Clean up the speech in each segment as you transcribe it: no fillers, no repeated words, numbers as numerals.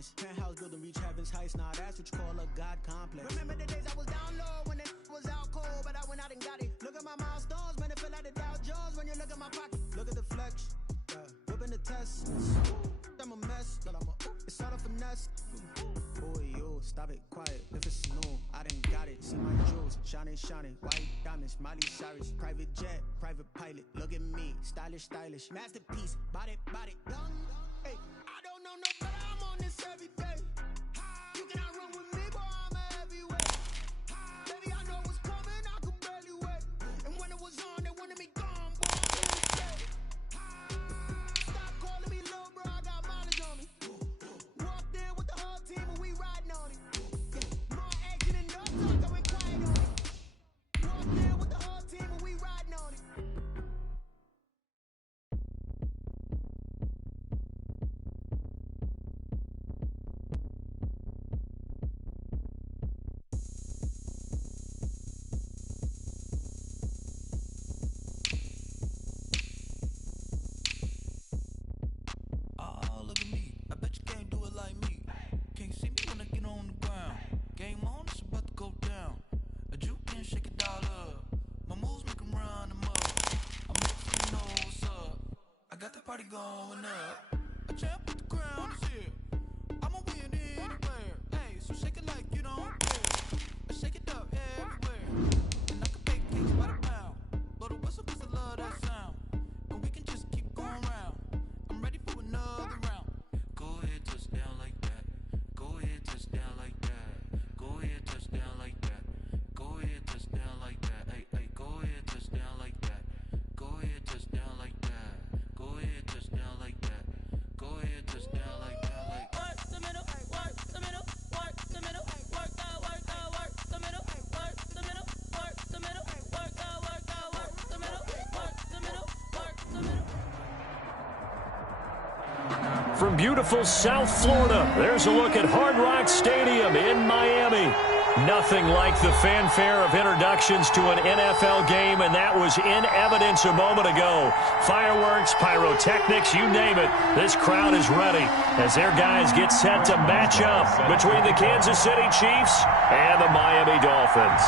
modest. Penthouse building reach heaven's heights. Now that's what you call a God complex. Remember the days I was down low when it was out cold, but I went out and got it. Look at my milestones, man, it feel like the Dow Jones when you look at my pocket. Look at the flex, whipping the test. I'm a mess, but it's all a finesse. Boy, yo, stop it, quiet. If it's new, I done got it. See my jewels, shining, shining. White diamonds, Miley Cyrus. Private jet, private pilot. Look at me, stylish, stylish. Masterpiece, body, body, young. Hey, I don't know no better. I'm on this every day. You cannot run with me, boy. I'm a heavyweight. Baby, I know what's coming. I could barely wait. And when it was on, they wanted me gone, boy. Stop calling me little bro. I got mileage on me. Walked in with the whole team and we riding on it. More action and no talk, I went quiet on it. Walked in with the whole team and we riding on it. Party going up. A champ with the crown is here. I'ma win anywhere. Hey, so shake it like you don't care. I shake it up everywhere. And I can bake cakes by the pound. Blow the whistle 'cause I love that sound. And we can just keep going round. I'm ready for another round. Go ahead, touch down like that. Go ahead, touch down like that. Go ahead, touch down like that. Go ahead, touch down like that. Hey, hey, go ahead, touch down like that. Go ahead, touch down like that. Go ahead, touch down like that. Go ahead, touch down like that. Like work the middle, work the middle, work the middle, work the middle, work the middle, work the middle, work the middle, work the middle, work the middle. From beautiful South Florida, there's a look at Hard Rock Stadium in Miami. Nothing like the fanfare of introductions to an NFL game, and that was in evidence a moment ago. Fireworks, pyrotechnics, you name it. This crowd is ready as their guys get set to match up between the Kansas City Chiefs and the Miami Dolphins.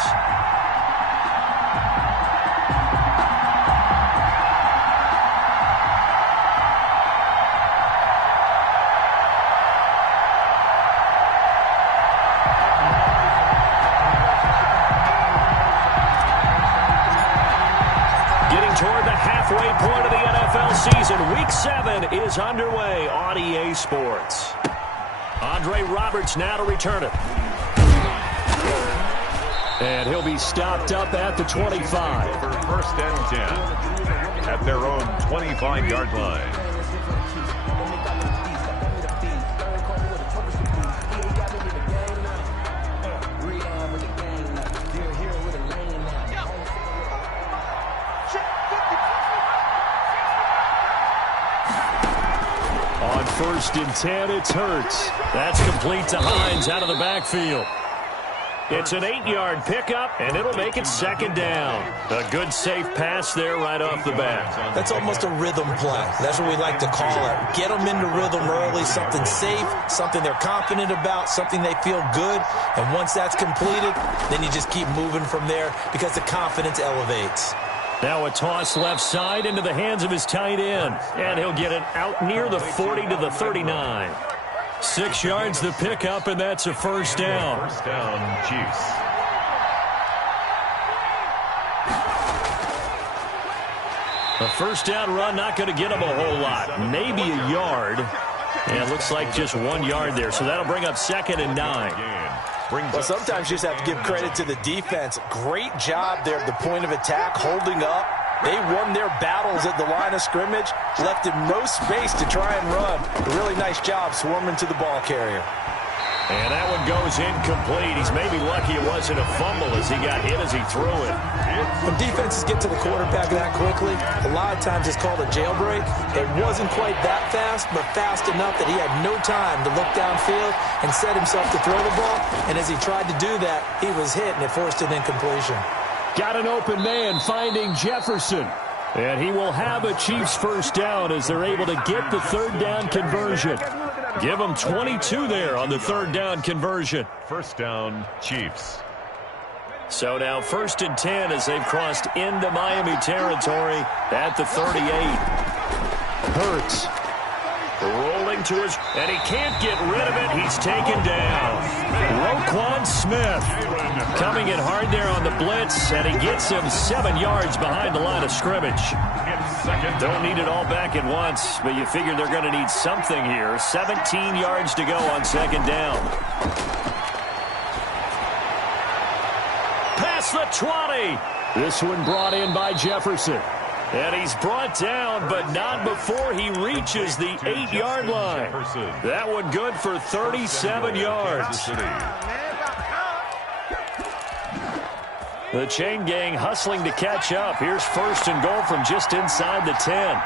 Point of the NFL season. Week 7 is underway on EA Sports. Andre Roberts now to return it. And he'll be stopped up at the 25. Over 1st and 10 at their own 25-yard line. On 1st and 10, it's Hurts. That's complete to Hines out of the backfield. It's an 8-yard pickup, and it'll make it 2nd down. A good, safe pass there right off the bat. That's almost a rhythm play. That's what we like to call it. Get them into rhythm early, something safe, something they're confident about, something they feel good. And once that's completed, then you just keep moving from there because the confidence elevates. Now a toss left side into the hands of his tight end. And he'll get it out near the 40 to the 39. 6 yards the pickup, and that's a 1st down. 1st down, Chiefs. A 1st down run not going to get him a whole lot. Maybe a yard. And it looks like just 1 yard there. So that'll bring up 2nd and 9. Well, sometimes you just have to give credit to the defense. Great job there at the point of attack, holding up. They won their battles at the line of scrimmage, left him no space to try and run. A really nice job swarming to the ball carrier. And that one goes incomplete. He's maybe lucky it wasn't a fumble as he got hit as he threw it. When defenses get to the quarterback that quickly, a lot of times it's called a jailbreak. It wasn't quite that fast, but fast enough that he had no time to look downfield and set himself to throw the ball. And as he tried to do that, he was hit, and it forced an incompletion. Got an open man finding Jefferson. And he will have a Chiefs 1st down as they're able to get the 3rd down conversion. Give them 22 there on the third down conversion. First down, Chiefs. So now 1st and 10 as they've crossed into Miami territory at the 38. Hurts. Rolling to his, and he can't get rid of it. He's taken down. Roquan Smith coming in hard there on the blitz, and he gets him 7 yards behind the line of scrimmage. Don't need it all back at once, but you figure they're going to need something here. 17 yards to go on 2nd down. Past the 20. This one brought in by Jefferson. And he's brought down, but not before he reaches the 8-yard line. That one good for 37 yards. The chain gang hustling to catch up. Here's 1st and goal from just inside the 10.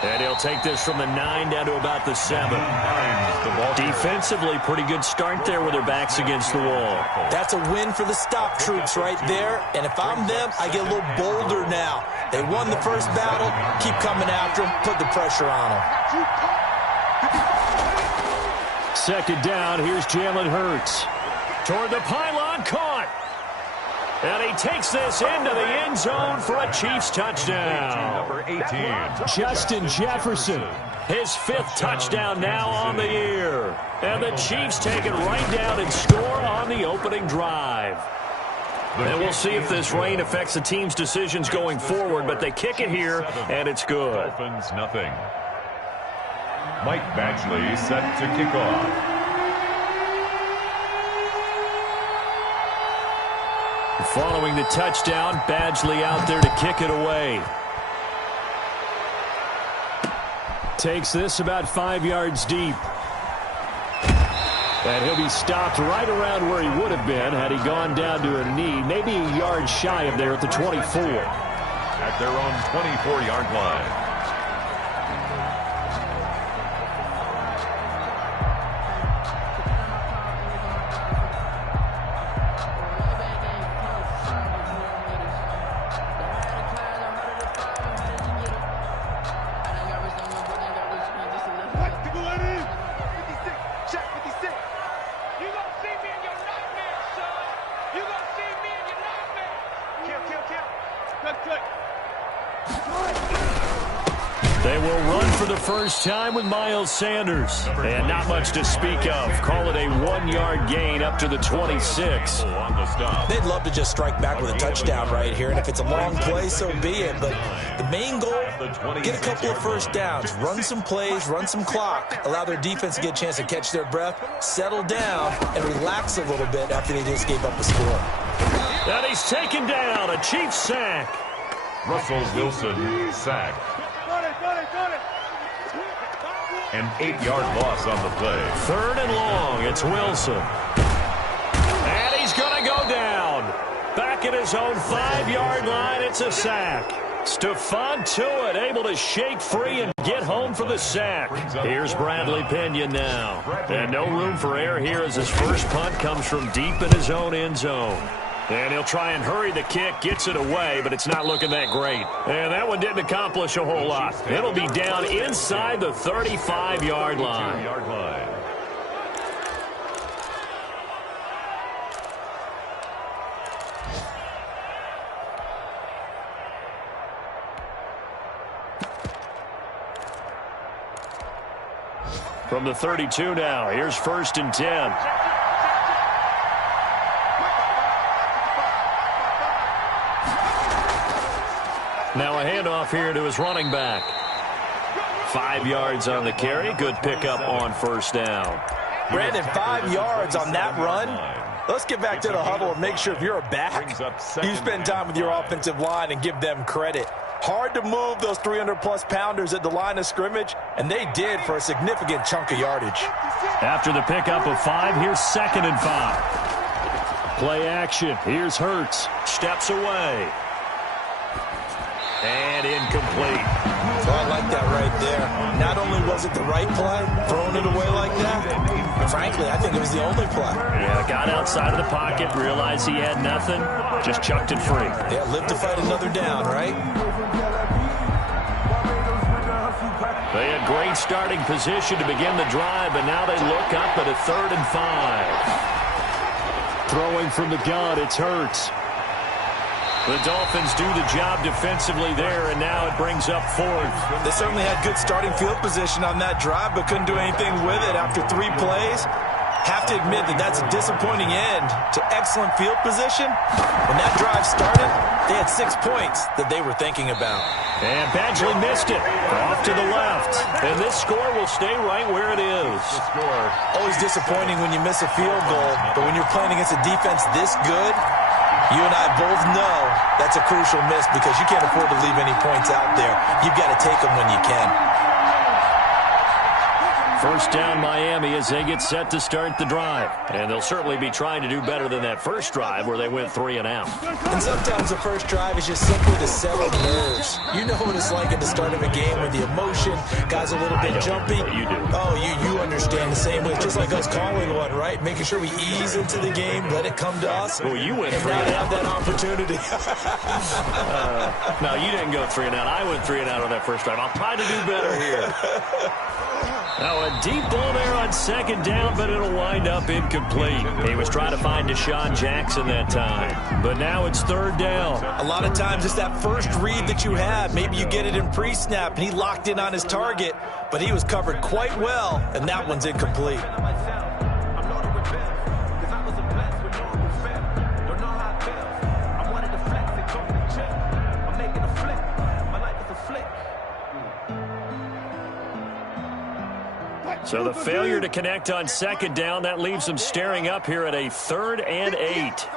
And he'll take this from the 9 down to about the 7. Defensively, pretty good start there with their backs against the wall. That's a win for the stop troops right there. And if I'm them, I get a little bolder now. They won the first battle. Keep coming after them. Put the pressure on them. 2nd down. Here's Jalen Hurts. Toward the pylon, caught. And he takes this into the end zone for a Chiefs touchdown. Number 18. Justin Jefferson. His 5th touchdown now on the year. And the Chiefs take it right down and score on the opening drive. And we'll see if this rain affects the team's decisions going forward, but they kick it here, and it's good. Dolphins, nothing. Mike Badgley set to kick off. Following the touchdown, Badgley out there to kick it away. Takes this about 5 yards deep. And he'll be stopped right around where he would have been had he gone down to a knee, maybe a yard shy of there at the 24. At their own 24-yard line. They will run for the first time with Miles Sanders. And not much to speak of. Call it a 1-yard gain up to the 26. They'd love to just strike back with a touchdown right here. And if it's a long play, so be it. But the main goal, get a couple of first downs. Run some plays, run some clock. Allow their defense to get a chance to catch their breath, settle down, and relax a little bit after they just gave up a score. And he's taken down. A Chiefs sack. Russell Wilson sack. An 8-yard loss on the play. 3rd and long. It's Wilson. And he's going to go down. Back at his own 5-yard line. It's a sack. Stephon Tuitt able to shake free and get home for the sack. Here's Bradley Pinion now. And no room for error here as his first punt comes from deep in his own end zone. And he'll try and hurry the kick, gets it away, but it's not looking that great. And that one didn't accomplish a whole lot. It'll be down inside the 35-yard line. From the 32 now, here's 1st and 10. Now a handoff here to his running back. 5 yards on the carry. Good pickup on 1st down. Brandon, 5 yards on that run. Let's get back to the huddle and make sure if you're a back, you spend time with your offensive line and give them credit. Hard to move those 300-plus pounders at the line of scrimmage, and they did for a significant chunk of yardage. After the pickup of 5, here's 2nd and 5. Play action. Here's Hurts. Steps away. And incomplete. So I like that right there. Not only was it the right play, throwing it away like that, but frankly, I think it was the only play. Yeah, got outside of the pocket, realized he had nothing, just chucked it free. Yeah, live to fight another down, right? They had great starting position to begin the drive, and now they look up at a 3rd and 5. Throwing from the gun, it's Hurts. The Dolphins do the job defensively there, and now it brings up 4th. They certainly had good starting field position on that drive, but couldn't do anything with it after 3 plays. Have to admit that that's a disappointing end to excellent field position. When that drive started, they had 6 points that they were thinking about. And Badgley missed it. Off to the left. And this score will stay right where it is. Always disappointing when you miss a field goal, but when you're playing against a defense this good, you and I both know that's a crucial miss because you can't afford to leave any points out there. You've got to take them when you can. First down Miami as they get set to start the drive. And they'll certainly be trying to do better than that first drive where they went 3 and out. And sometimes the first drive is just simply to settle nerves. You know what it's like at the start of a game with the emotion, guys a little bit jumpy. You do. Oh, you understand the same way. Just like us calling one, right? Making sure we ease into the game, let it come to us. Well, you went and 3 now and they out. have that opportunity. No, you didn't go 3 and out. I went 3 and out on that first drive. I'll try to do better here. Now a deep ball there on 2nd down, but it'll wind up incomplete. He was trying to find Deshaun Jackson that time. But now it's 3rd down. A lot of times it's that first read that you have. Maybe you get it in pre-snap, and he locked in on his target, but he was covered quite well, and that one's incomplete. So the failure to connect on 2nd down, that leaves them staring up here at a 3rd and 8.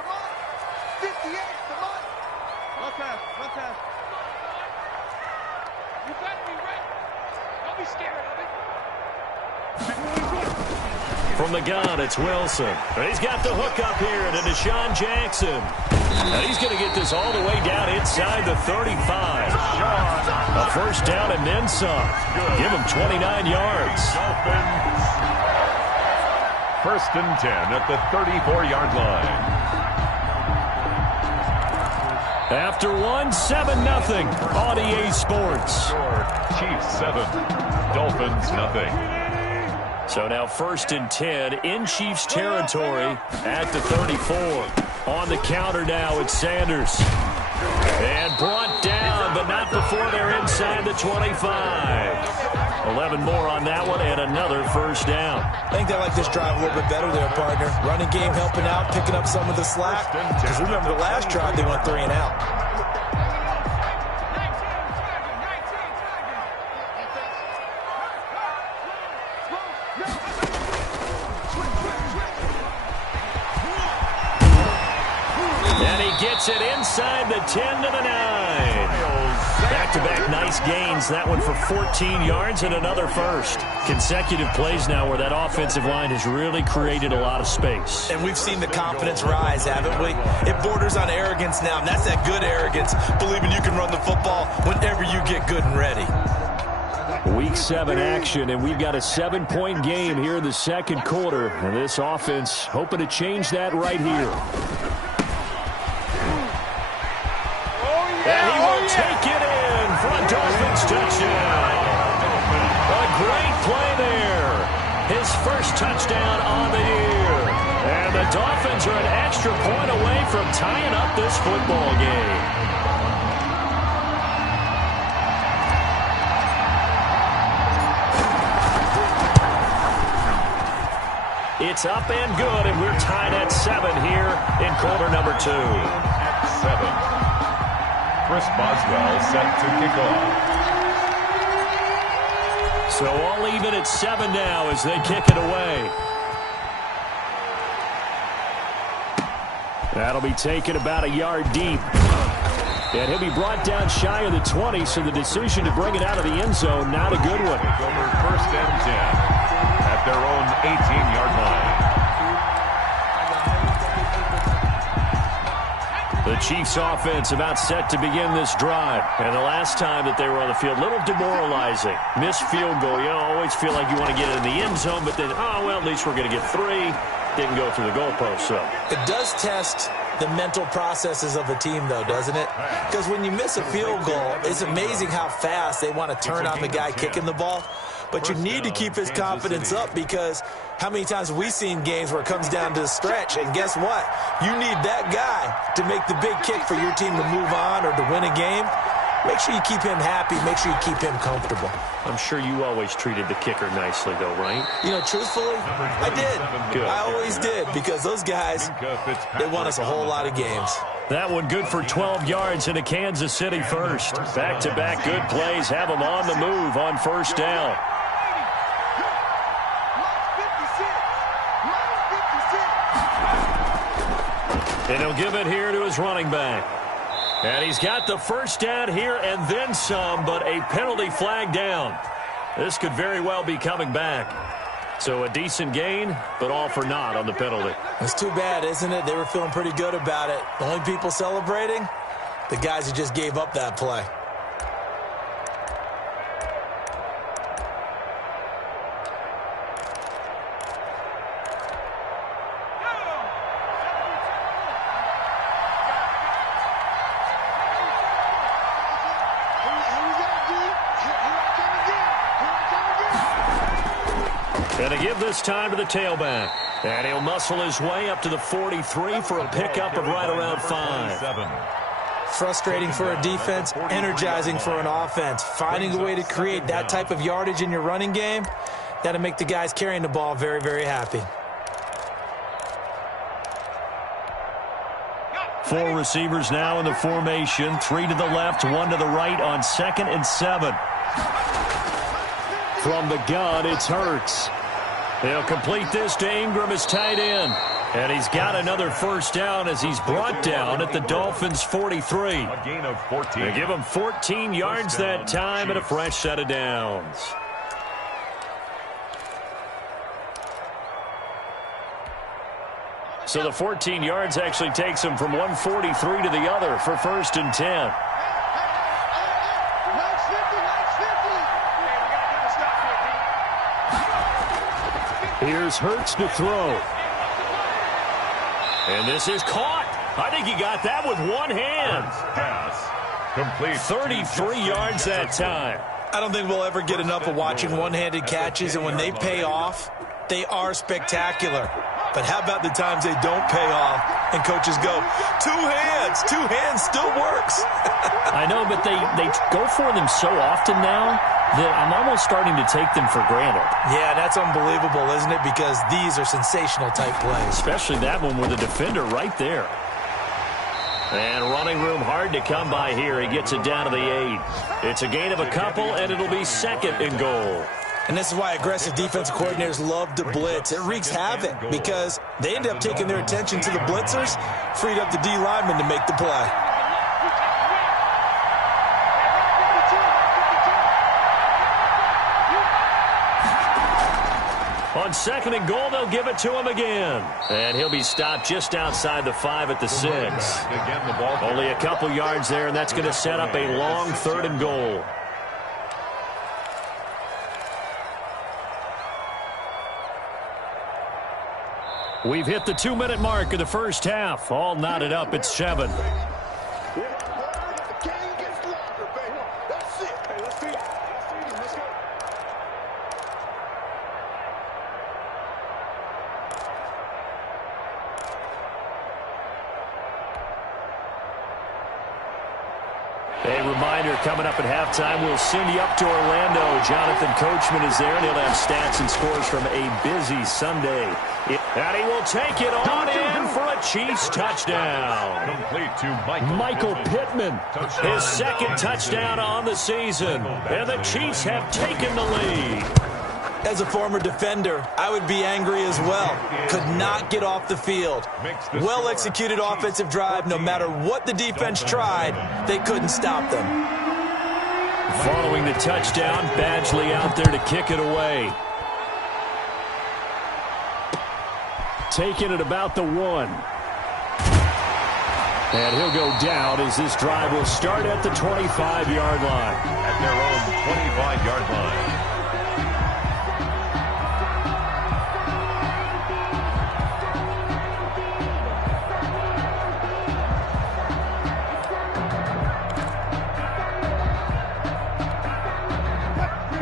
From the gun, it's Wilson. He's got the hook up here to Deshaun Jackson. And he's going to get this all the way down inside the 35. A first down and then some. Give him 29 yards. 1st and 10 at the 34-yard line. After 7-0 on EA Sports. Chiefs 7, Dolphins nothing. So now 1st and 10 in Chiefs territory at the 34. On the counter now, it's Sanders. And brought down, but not before they're inside the 25. 11 more on that one, and another first down. I think they like this drive a little bit better there, partner. Running game helping out, picking up some of the slack. Because remember, the last drive, they went 3 and out. Gets it inside the 10 to the 9. Back-to-back nice gains. That one for 14 yards and another first. Consecutive plays now where that offensive line has really created a lot of space. And we've seen the confidence rise, haven't we? It borders on arrogance now, and that's that good arrogance, believing you can run the football whenever you get good and ready. Week 7 action, and we've got a 7-point game here in the 2nd quarter. And this offense hoping to change that right here. And he will take it in for a Dolphins touchdown. A great play there. His first touchdown on the year. And the Dolphins are an extra point away from tying up this football game. It's up and good, and we're tied at 7 here in quarter number 2. At 7. Chris Boswell set to kick off. So all even at 7 now as they kick it away. That'll be taken about a yard deep. And he'll be brought down shy of the 20, so the decision to bring it out of the end zone, not a good one. Over 1st and 10 at their own 18-yard line. The Chiefs offense about set to begin this drive. And the last time that they were on the field, a little demoralizing. Missed field goal. You always feel like you want to get it in the end zone, but then, oh, well, at least we're going to get 3. Didn't go through the goalpost, so. It does test the mental processes of a team, though, doesn't it? Because when you miss a field goal, it's amazing how fast they want to turn on the guy kicking the ball. But you need to keep his confidence up, because how many times have we seen games where it comes down to the stretch, and guess what? You need that guy to make the big kick for your team to move on or to win a game. Make sure you keep him happy. Make sure you keep him comfortable. I'm sure you always treated the kicker nicely, though, right? You know, truthfully, I did. Good. I always did, because those guys, they won us a whole lot of games. That one good for 12 yards into Kansas City first. Back-to-back good plays have them on the move on first down. And he'll give it here to his running back. And he's got the first down here and then some, but a penalty flag down. This could very well be coming back. So a decent gain, but all for naught on the penalty. It's too bad, isn't it? They were feeling pretty good about it. The only people celebrating, the guys who just gave up that play. Going to give this time to the tailback. And he'll muscle his way up to the 43 for a pickup of right around 5. Frustrating for a defense, energizing for an offense. Finding a way to create that type of yardage in your running game, that'll make the guys carrying the ball very, very happy. 4 receivers now in the formation. 3 to the left, 1 to the right on 2nd and 7. From the gun, it's Hurts. He'll complete this to Ingram, his tight end. And he's got another first down as he's brought down at the Dolphins' 43. A gain of 14. They give him 14 yards that time and a fresh set of downs. So the 14 yards actually takes him from 143 to the other for 1st and 10. Here's Hurts to throw. And this is caught. I think he got that with one hand. Pass. Complete. 33 yards that time. I don't think we'll ever get enough of watching one-handed catches, and when they pay off, they are spectacular. But how about the times they don't pay off and coaches go, 2 hands, 2 hands still works. I know, but they go for them so often now that I'm almost starting to take them for granted. Yeah, that's unbelievable, isn't it? Because these are sensational type plays. Especially that one with a defender right there. And running room hard to come by here. He gets it down to the 8. It's a gain of a couple, and it'll be 2nd and goal. And this is why aggressive defensive coordinators love to blitz. It wreaks havoc because they end up taking their attention to the blitzers, freed up the D lineman to make the play. On 2nd and goal, they'll give it to him again. And he'll be stopped just outside the 5 at the 6. Only a couple yards there, and that's going to set up a long 3rd and goal. We've hit the 2-minute mark of the first half. All knotted up at 7. A reminder, coming up at halftime, we'll send you up to Orlando. Jonathan Coachman is there, and he'll have stats and scores from a busy Sunday. And he will take it on in for a Chiefs touchdown. Complete to Michael Pittman, his 2nd touchdown on the season. And the Chiefs have taken the lead. As a former defender, I would be angry as well. Could not get off the field. Well-executed offensive drive. No matter what the defense tried, they couldn't stop them. Following the touchdown, Badgley out there to kick it away. Taking it about the 1. And he'll go down as this drive will start at the 25-yard line. At their own 25-yard line.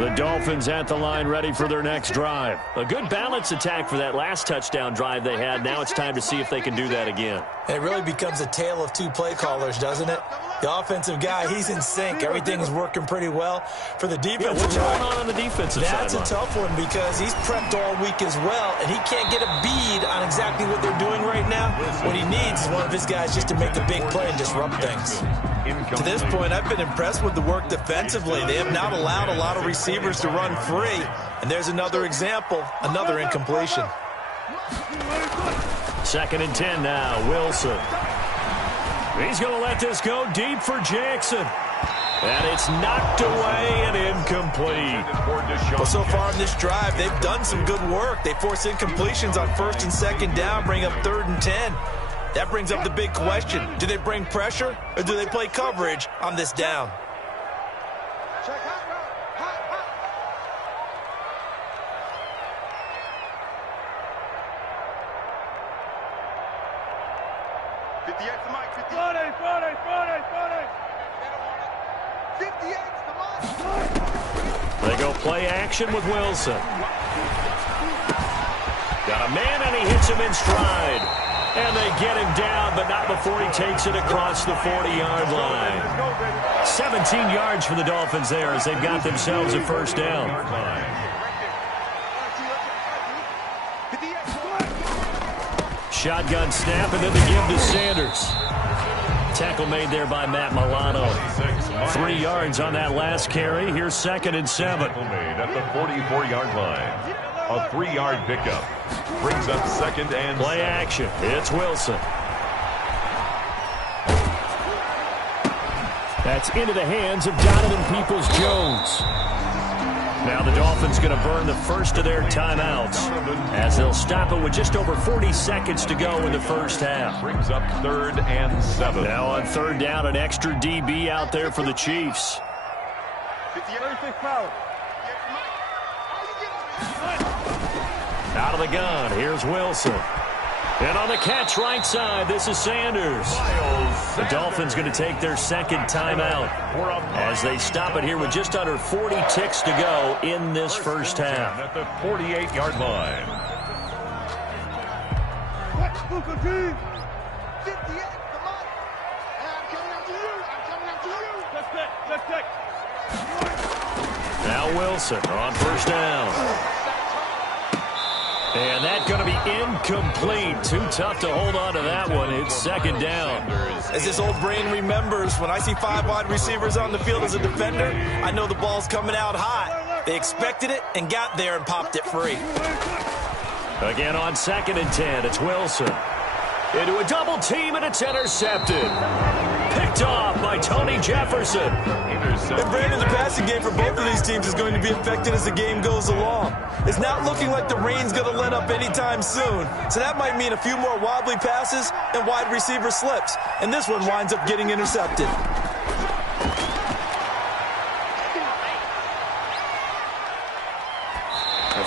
The Dolphins at the line ready for their next drive. A good balanced attack for that last touchdown drive they had. Now it's time to see if they can do that again. And it really becomes a tale of two play callers, doesn't it? The offensive guy, he's in sync. Everything's working pretty well. For the defensive what's going on the defensive side? That's a tough one because he's prepped all week as well, and he can't get a bead on exactly what they're doing right now. What he needs is one of his guys just to make a big play and disrupt things. To this point, I've been impressed with the work defensively. They have not allowed a lot of receivers to run free. And there's another example, another incompletion. 2nd and 10 now, Wilson. He's going to let this go deep for Jackson. And it's knocked away and incomplete. Well, so far in this drive, they've done some good work. They force incompletions on 1st and 2nd down, bring up 3rd and 10. That brings up the big question. Do they bring pressure or do they play coverage on this down? They go play action with Wilson. Got a man and he hits him in stride. And they get him down, but not before he takes it across the 40-yard line. 17 yards for the Dolphins there as they've got themselves a 1st down. Shotgun snap, and then the give to Sanders. Tackle made there by Matt Milano. 3 yards on that last carry. Here's 2nd and 7. Made at the 44-yard line. A 3-yard pickup. Brings up 2nd and play action. It's Wilson. That's into the hands of Donovan Peoples-Jones. Now the Dolphins going to burn the first of their timeouts as they'll stop it with just over 40 seconds to go in the first half. Brings up 3rd and 7. Now on 3rd down, an extra DB out there for the Chiefs. Out of the gun, here's Wilson. And on the catch right side, this is Sanders. The Dolphins going to take their 2nd timeout as they stop it here with just under 40 ticks to go in this first half. At the 48-yard line. Now Wilson on 1st down. And that's going to be incomplete. Too tough to hold on to that one. It's 2nd down. As this old brain remembers, when I see 5 wide receivers on the field as a defender, I know the ball's coming out hot. They expected it and got there and popped it free. Again on 2nd and 10, it's Wilson. Into a double team, and it's intercepted. Picked off by Tony Jefferson. And Brandon, the passing game for both of these teams is going to be affected as the game goes along. It's not looking like the rain's going to let up anytime soon. So that might mean a few more wobbly passes and wide receiver slips. And this one winds up getting intercepted.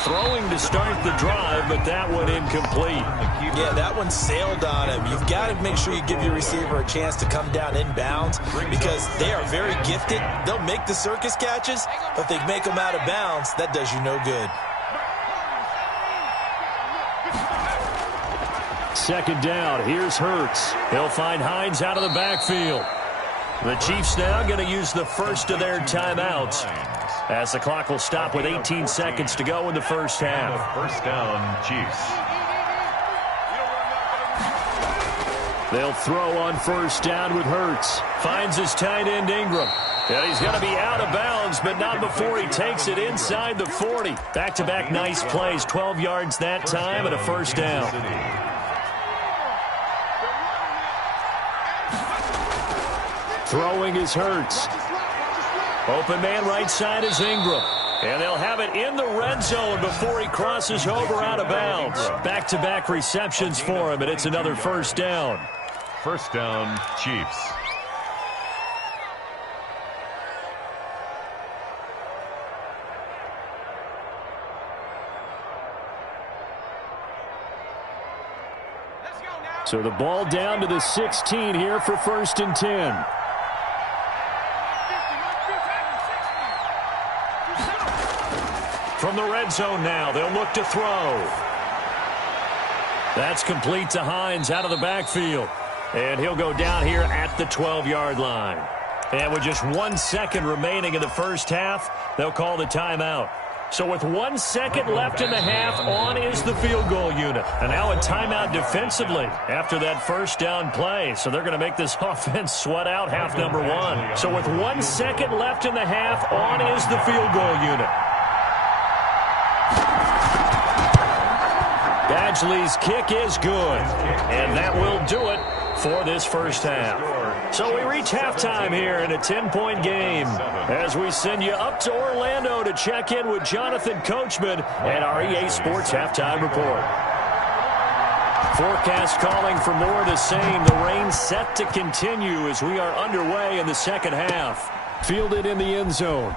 Throwing to start the drive, but that one incomplete. Yeah, that one sailed on him. You've got to make sure you give your receiver a chance to come down inbounds because they are very gifted. They'll make the circus catches, but if they make them out of bounds, that does you no good. 2nd down, here's Hurts. He'll find Hines out of the backfield. The Chiefs now going to use the first of their timeouts as the clock will stop with 18 seconds to go in the first half. 1st down, Chiefs. They'll throw on 1st down with Hurts. Finds his tight end Ingram. And he's going to be out of bounds, but not before he takes it inside the 40. Back-to-back nice plays, 12 yards that time and a 1st down. Throwing is Hurts. Open man right side is Ingram. And they'll have it in the red zone before he crosses over out of bounds. Back-to-back receptions for him, and it's another 1st down. 1st down, Chiefs. So the ball down to the 16 here for 1st and 10. From the red zone now, they'll look to throw. That's complete to Hines out of the backfield. And he'll go down here at the 12-yard line. And with just 1 second remaining in the first half, they'll call the timeout. So with 1 second left in the half, on is the field goal unit. And now a timeout defensively after that first down play. So they're going to make this offense sweat out half number one. So with 1 second left in the half, on is the field goal unit. Badgley's kick is good. And that will do it for this first half. So we reach halftime here in a 10-point game as we send you up to Orlando to check in with Jonathan Coachman and our EA Sports Halftime Report. Forecast calling for more of the same. The rain set to continue as we are underway in the second half. Fielded in the end zone.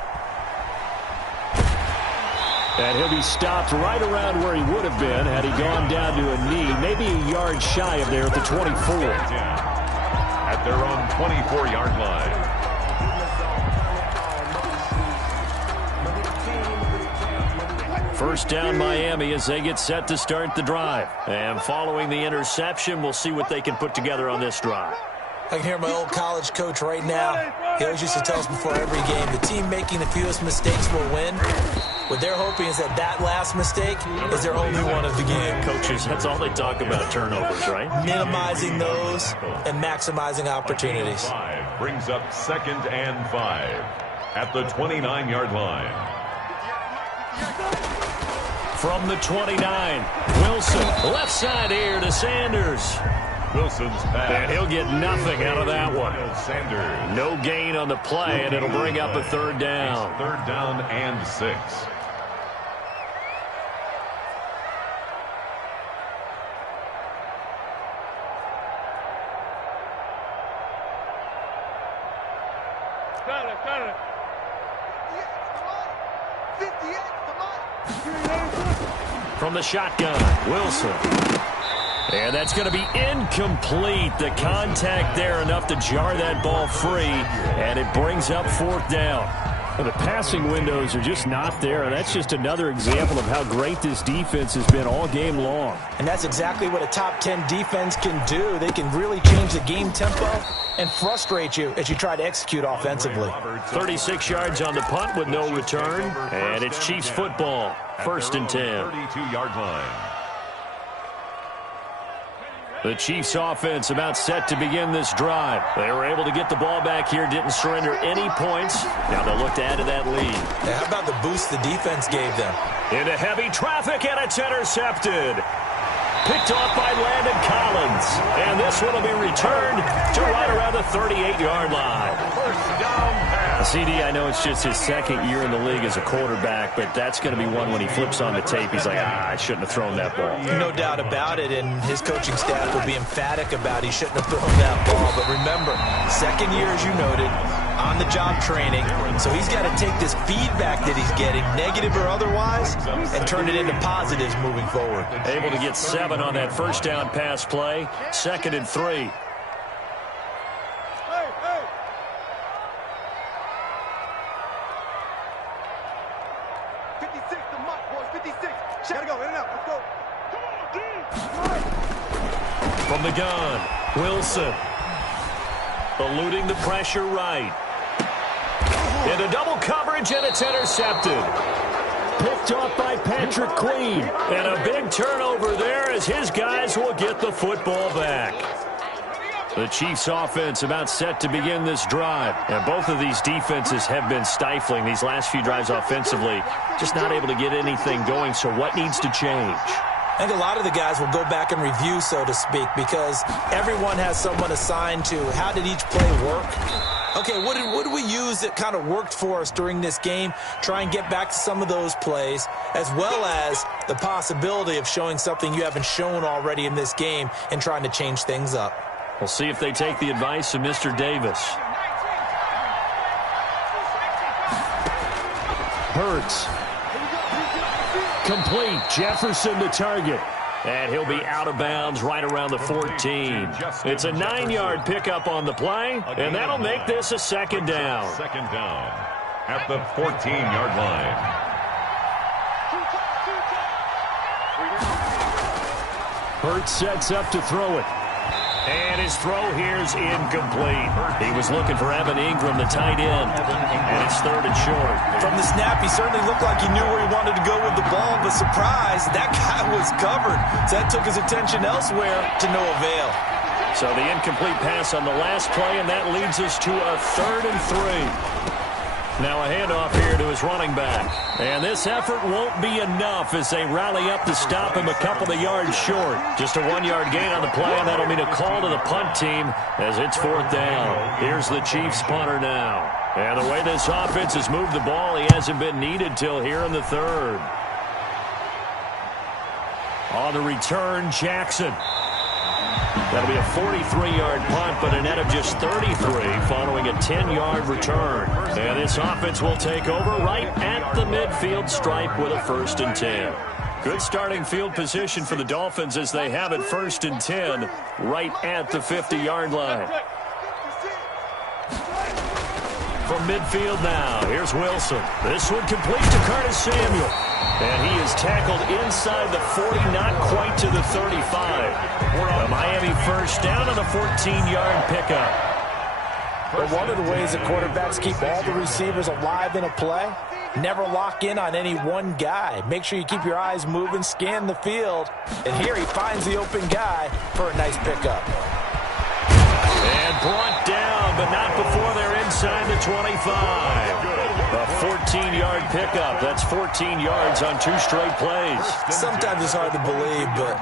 And he'll be stopped right around where he would have been had he gone down to a knee, maybe a yard shy of there at the 24. At their own 24-yard line. First down Miami as they get set to start the drive. And following the interception, we'll see what they can put together on this drive. I can hear my old college coach right now. He always used to tell us before every game, the team making the fewest mistakes will win. What they're hoping is that last mistake is their only one of the game. Coaches, that's all they talk about, turnovers, right? Minimizing those and maximizing opportunities. Brings up 2nd and 5 at the 29-yard line. From the 29, Wilson, left side here to Sanders. Wilson's pass. And he'll get nothing out of that one. Sanders. No gain on the play, and it'll bring up a third down. Third down and 6. From the shotgun, Wilson. And that's going to be incomplete. The contact there enough to jar that ball free, and it brings up 4th down. Well, the passing windows are just not there, and that's just another example of how great this defense has been all game long. And that's exactly what a top 10 defense can do. They can really change the game tempo and frustrate you as you try to execute offensively. 36 yards on the punt with no return, and it's Chiefs football, 1st and 10. 32-yard line. The Chiefs offense about set to begin this drive. They were able to get the ball back here, didn't surrender any points. Now they'll look to add to that lead. Yeah, how about the boost the defense gave them? Into heavy traffic, and it's intercepted. Picked off by Landon Collins. And this one will be returned to right around the 38-yard line. First down pass. CD, I know it's just his 2nd year in the league as a quarterback, but that's going to be one when he flips on the tape. He's like, I shouldn't have thrown that ball. No doubt about it, and his coaching staff will be emphatic about he shouldn't have thrown that ball. But remember, 2nd year, as you noted, on-the-job training. So he's got to take this feedback that he's getting, negative or otherwise, and turn it into positives moving forward. Able to get 7 on that first down pass play. 2nd and 3. From the gun, Wilson. Eluding the pressure right. Into double coverage, and it's intercepted. Picked off by Patrick Queen. And a big turnover there as his guys will get the football back. The Chiefs offense about set to begin this drive. And both of these defenses have been stifling these last few drives offensively. Just not able to get anything going, so what needs to change? I think a lot of the guys will go back and review, so to speak, because everyone has someone assigned to how did each play work. Okay, what did we use that kind of worked for us during this game? Try and get back to some of those plays, as well as the possibility of showing something you haven't shown already in this game and trying to change things up. We'll see if they take the advice of Mr. Davis. Hurts. Complete. Jefferson to target. And he'll be out of bounds right around the 14. It's a 9-yard pickup on the play, and that'll make this a 2nd down. 2nd down at the 14-yard line. Hurts sets up to throw it. And his throw here's incomplete. He was looking for Evan Ingram, the tight end. And it's 3rd and short. From the snap, he certainly looked like he knew where he wanted to go with the ball, but surprise, that guy was covered. So that took his attention elsewhere to no avail. So the incomplete pass on the last play, and that leads us to a 3rd and 3. Now a handoff here to his running back. And this effort won't be enough as they rally up to stop him a couple of yards short. Just a 1-yard gain on the play, and that'll mean a call to the punt team as it's 4th down. Here's the Chiefs punter now. And the way this offense has moved the ball, he hasn't been needed till here in the 3rd. On the return, Jackson. That'll be a 43-yard punt, but a net of just 33 following a 10-yard return. And this offense will take over right at the midfield stripe with a 1st and 10. Good starting field position for the Dolphins as they have it 1st and 10 right at the 50-yard line. From midfield now, here's Wilson. This one complete to Curtis Samuel. And he is tackled inside the 40, not quite to the 35. A Miami 1st down on a 14-yard pickup. But one of the ways that quarterbacks keep all the receivers alive in a play, never lock in on any one guy. Make sure you keep your eyes moving, scan the field. And here he finds the open guy for a nice pickup. And brought down, but not before they're inside the 25. A 14-yard pickup. That's 14 yards on 2 straight plays. Sometimes it's hard to believe, but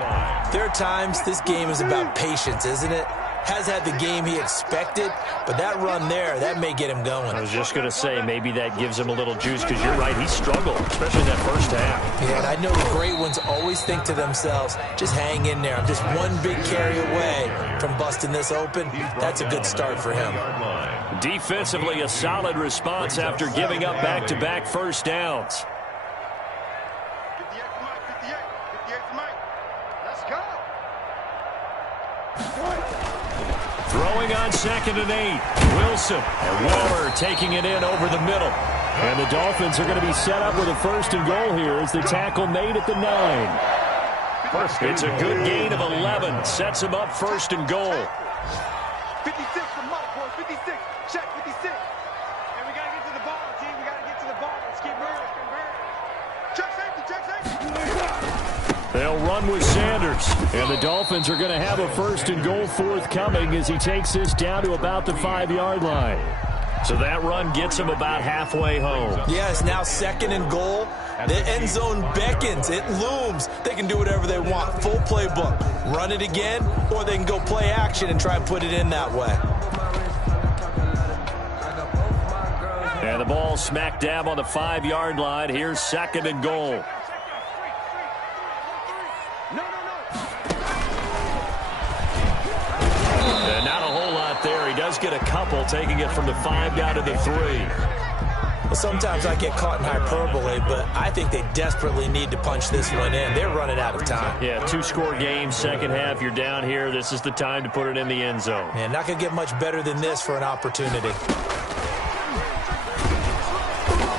there are times this game is about patience, isn't it? Has had the game he expected, but that run there, that may get him going. I was just going to say, maybe that gives him a little juice, because you're right, he struggled, especially in that 1st half. Yeah, and I know the great ones always think to themselves, just hang in there. I'm just one big carry away from busting this open. That's a good start for him. Defensively, a solid response after giving up back-to-back 1st downs. Throwing on 2nd and 8. Wilson and Waller taking it in over the middle. And the Dolphins are going to be set up with a 1st and goal here as the tackle made at the 9. It's a good gain of 11. Sets him up 1st and goal. 56 from Mike, boys. 56. Check 56. And we got to get to the ball, team. We got to get to the ball. Let's keep moving. Check safety. Check safety. They'll run with Sanders. And the Dolphins are going to have a 1st and goal forthcoming as he takes this down to about the 5-yard line. So that run gets him about halfway home. Yes, now 2nd and goal. The end zone beckons. It looms. They can do whatever they want. Full playbook. Run it again, or they can go play action and try and put it in that way. And the ball smack dab on the 5-yard line. Here's 2nd and goal. And not a whole lot there. He does get a couple, taking it from the 5 down to the 3. Well, sometimes I get caught in hyperbole, but I think they desperately need to punch this one in. They're running out of time. Yeah, 2-score game, 2nd half. You're down here. This is the time to put it in the end zone. Man, not going to get much better than this for an opportunity.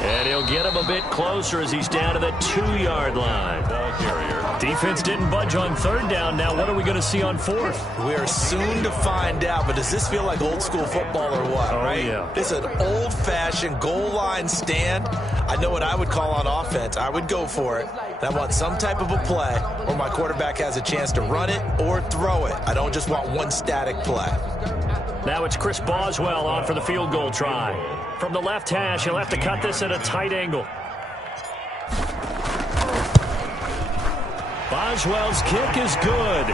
And he'll get him a bit closer as he's down to the 2-yard line. Ball carrier. Defense didn't budge on 3rd down. Now what are we going to see on 4th? We are soon to find out, but does this feel like old school football or what, right? Yeah. It's an old-fashioned goal line stand. I know what I would call on offense. I would go for it. And I want some type of a play where my quarterback has a chance to run it or throw it. I don't just want one static play. Now it's Chris Boswell on for the field goal try. From the left hash, he'll have to cut this at a tight angle. Boswell's kick is good.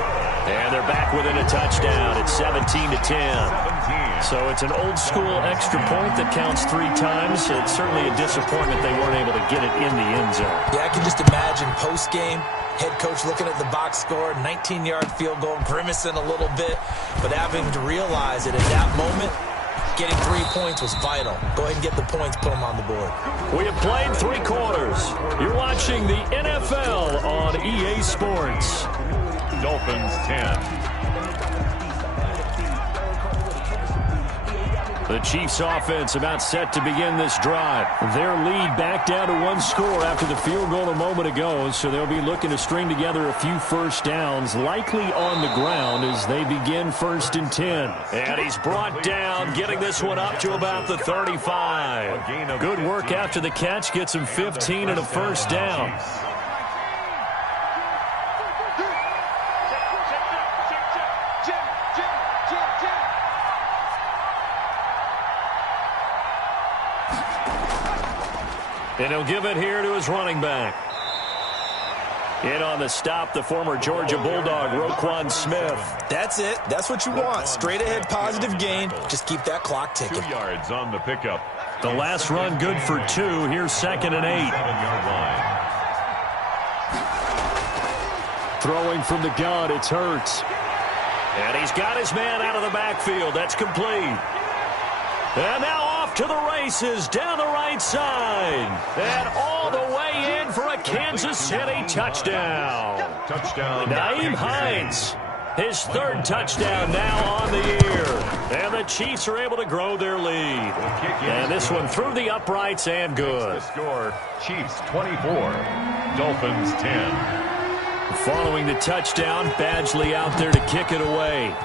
And they're back within a touchdown. It's 17-10. So it's an old-school extra point that counts 3 times. It's certainly a disappointment they weren't able to get it in the end zone. Yeah, I can just imagine post-game, head coach looking at the box score, 19-yard field goal, grimacing a little bit, but having to realize that at that moment, getting 3 points was vital. Go ahead and get the points, put them on the board. We have played 3 quarters. You're watching the NFL on EA Sports. Dolphins 10. The Chiefs offense about set to begin this drive. Their lead back down to one score after the field goal a moment ago, so they'll be looking to string together a few first downs, likely on the ground as they begin 1st and 10. And he's brought down, getting this one up to about the 35. Good work after the catch, gets him 15 and a first down. And he'll give it here to his running back. In on the stop, the former Georgia Bulldog, Roquan Smith. That's it. That's what you want. Straight ahead, positive gain. Just keep that clock ticking. 2 yards on the pickup. The last run good for 2. Here's 2nd and 8. 7-yard line. Throwing from the gun, it's Hurts. And he's got his man out of the backfield. That's complete. And now off to the races down the right side. And all the way in for a Kansas City touchdown. Touchdown. Nyheim Hines, his 3rd touchdown now on the year. And the Chiefs are able to grow their lead. And this one through the uprights and good. The score, Chiefs 24, Dolphins 10. Following the touchdown, Badgley out there to kick it away.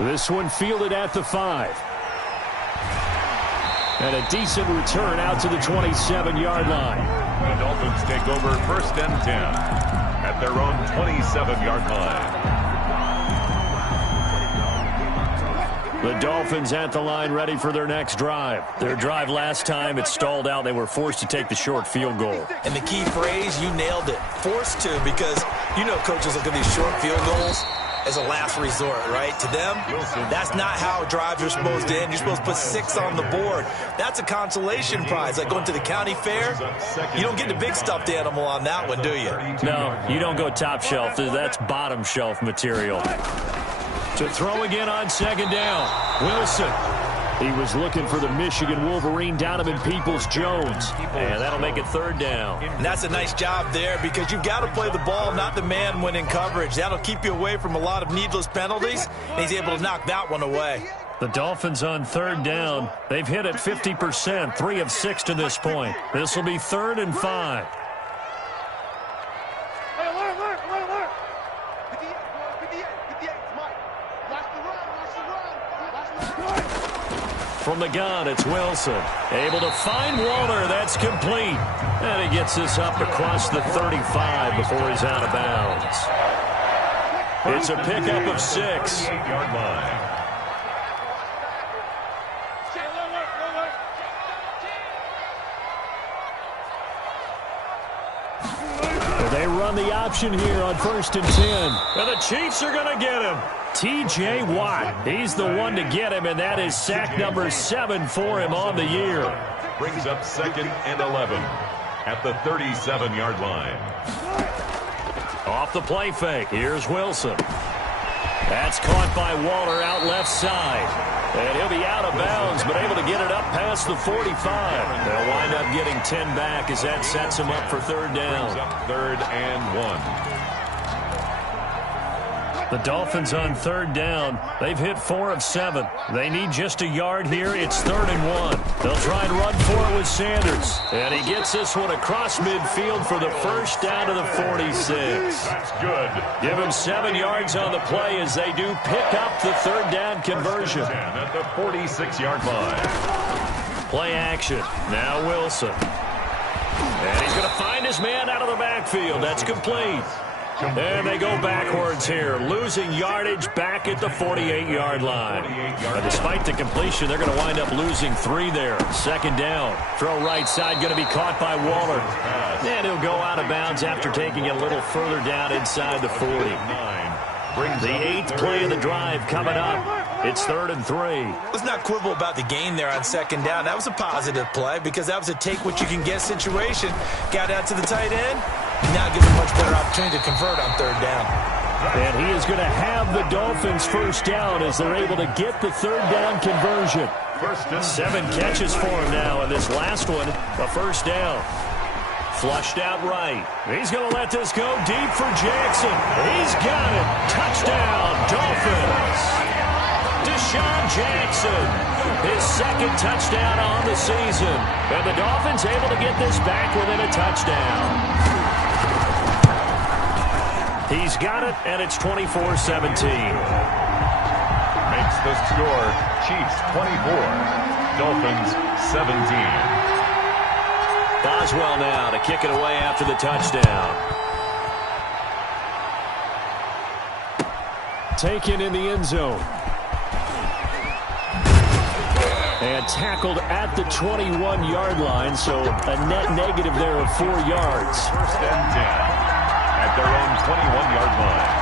This one fielded at the 5. And a decent return out to the 27-yard line. The Dolphins take over 1st and 10 at their own 27-yard line. The Dolphins at the line ready for their next drive. Their drive last time, it stalled out. They were forced to take the short field goal. And the key phrase, you nailed it. Forced to, because you know coaches look at these short field goals as a last resort, right? To them, that's not how drives are supposed to end. You're supposed to put 6 on the board. That's a consolation prize, like going to the county fair. You don't get the big stuffed animal on that one, do you? No, you don't go top shelf. That's bottom shelf material. To throw again on 2nd down, Wilson. He was looking for the Michigan Wolverine, Donovan Peoples-Jones. And that'll make it 3rd down. And that's a nice job there because you've got to play the ball, not the man when in coverage. That'll keep you away from a lot of needless penalties, and he's able to knock that one away. The Dolphins on 3rd down. They've hit it 50%, 3 of 6 to this point. This will be 3rd and 5. From the gun, it's Wilson. Able to find Waller. That's complete. And he gets this up across the 35 before he's out of bounds. It's a pickup of 6. 8-yard line. They run the option here on 1st and 10. And the Chiefs are going to get him. T.J. Watt, he's the one to get him, and that is sack number 7 for him on the year. Brings up 2nd and 11 at the 37-yard line. Off the play fake, here's Wilson. That's caught by Waller out left side. And he'll be out of bounds, but able to get it up past the 45. They'll wind up getting 10 back as that sets him up for 3rd down. 3rd and 1. The Dolphins on 3rd down. They've hit 4 of 7. They need just a yard here. It's 3rd and 1. They'll try and run for it with Sanders. And he gets this one across midfield for the first down to the 46. That's good. Give him 7 yards on the play as they do pick up the 3rd down conversion. At the 46-yard line. Play action. Now Wilson. And he's going to find his man out of the backfield. That's complete. And they go backwards here, losing yardage back at the 48-yard line. But despite the completion, they're going to wind up losing 3 there. 2nd down. Throw right side, going to be caught by Waller. And he'll go out of bounds after taking it a little further down inside the 40. The 8th play of the drive coming up. It's 3rd and 3. Let's not quibble about the gain there on 2nd down. That was a positive play because that was a take-what-you-can-get situation. Got out to the tight end. Now gives a much better opportunity to convert on 3rd down. And he is going to have the Dolphins 1st down as they're able to get the 3rd down conversion. 7 catches for him now, and this last one, a 1st down. Flushed out right. He's going to let this go deep for Jackson. He's got it. Touchdown, Dolphins. Deshaun Jackson, his second touchdown on the season. And the Dolphins able to get this back within a touchdown. He's got it, and it's 24-17. Makes the score Chiefs 24, Dolphins 17. Boswell now to kick it away after the touchdown. Taken in the end zone. And tackled at the 21-yard line, so a net negative there of 4 yards. First and 10 at their own 21-yard line.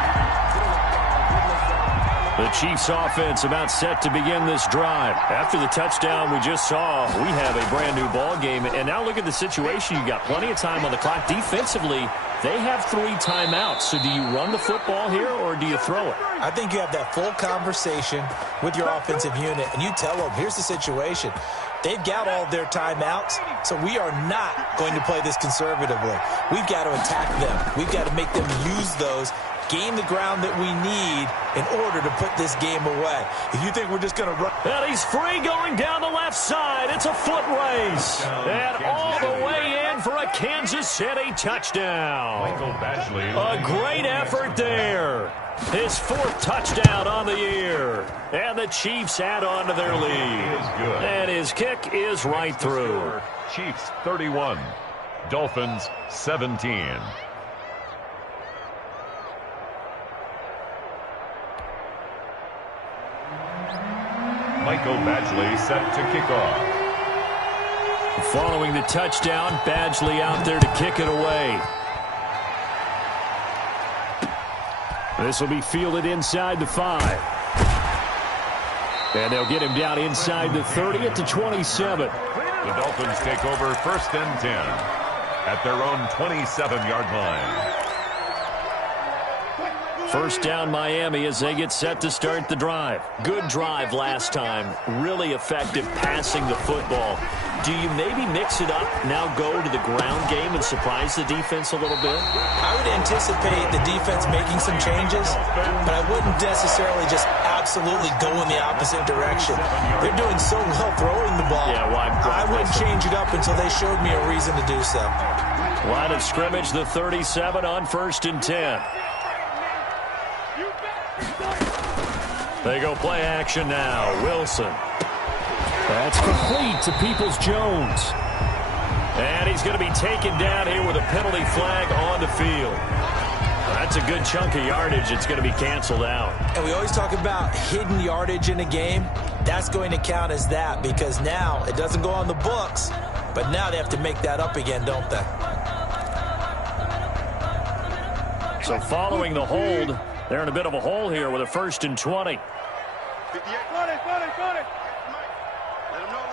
The Chiefs offense about set to begin this drive. After the touchdown we just saw, we have a brand new ball game. And now look at the situation. You got plenty of time on the clock. Defensively, they have 3 timeouts. So do you run the football here or do you throw it? I think you have that full conversation with your offensive unit, and you tell them, here's the situation. They've got all their timeouts, so we are not going to play this conservatively. We've got to attack them. We've got to make them use those, gain the ground that we need in order to put this game away. If you think we're just going to run... And he's free going down the left side. It's a foot race. And all the way in for a Kansas City touchdown. Michael Badgley. A great effort there. His 4th touchdown on the year. And the Chiefs add on to their lead. And his kick is right through. Chiefs 31, Dolphins 17. Michael Badgley set to kick off. Following the touchdown, Badgley out there to kick it away. This will be fielded inside the 5. And they'll get him down inside the 30 at the 27. The Dolphins take over first and 10 at their own 27-yard line. First down Miami as they get set to start the drive. Good drive last time. Really effective passing the football. Do you maybe mix it up, now go to the ground game and surprise the defense a little bit? I would anticipate the defense making some changes, but I wouldn't necessarily just absolutely go in the opposite direction. They're doing so well throwing the ball. Yeah, well, I wouldn't change it up until they showed me a reason to do so. Line of scrimmage, the 37 on first and 10. They go play action now. Wilson. That's complete to Peoples-Jones. And he's going to be taken down here with a penalty flag on the field. That's a good chunk of yardage. It's going to be canceled out. And we always talk about hidden yardage in a game. That's going to count as that because now it doesn't go on the books, but now they have to make that up again, don't they? So following the hold, they're in a bit of a hole here with a first and 20. 58, 20. Let him know.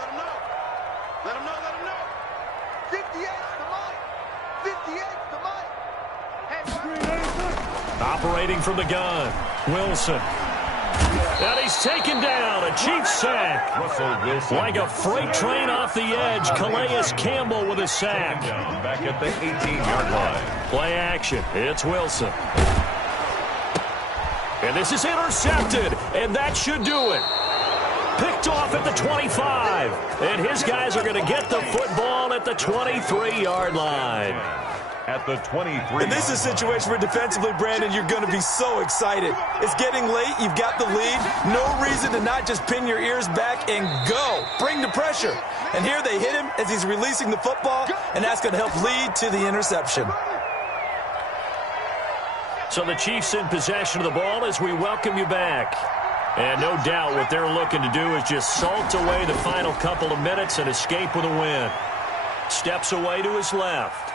Let him know. 58's the mic. Operating from the gun, Wilson. And he's taken down, a Chiefs sack. Russell Wilson. Like a freight train off the edge, Calais Campbell with a sack. Back at the 18-yard line. Play action, it's Wilson. And this is intercepted, and that should do it. Picked off at the 25, and his guys are going to get the football at the 23-yard line. At the 23. And this is a situation where defensively, Brandon, you're going to be so excited. It's getting late. You've got the lead. No reason to not just pin your ears back and go. Bring the pressure. And here they hit him as he's releasing the football, and that's going to help lead to the interception. So the Chiefs in possession of the ball as we welcome you back. And no doubt what they're looking to do is just salt away the final couple of minutes and escape with a win. Steps away to his left.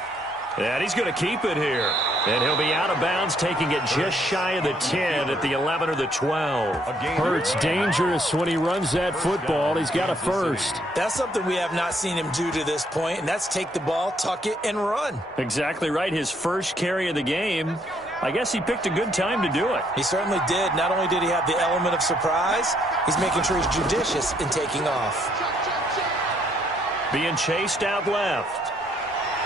And he's going to keep it here. And he'll be out of bounds, taking it just shy of the 10 at the 11 or the 12. Hurts dangerous when he runs that football. He's got a first. That's something we have not seen him do to this point, and that's take the ball, tuck it, and run. Exactly right. His first carry of the game. I guess he picked a good time to do it. He certainly did. Not only did he have the element of surprise, he's making sure he's judicious in taking off. Being chased out left.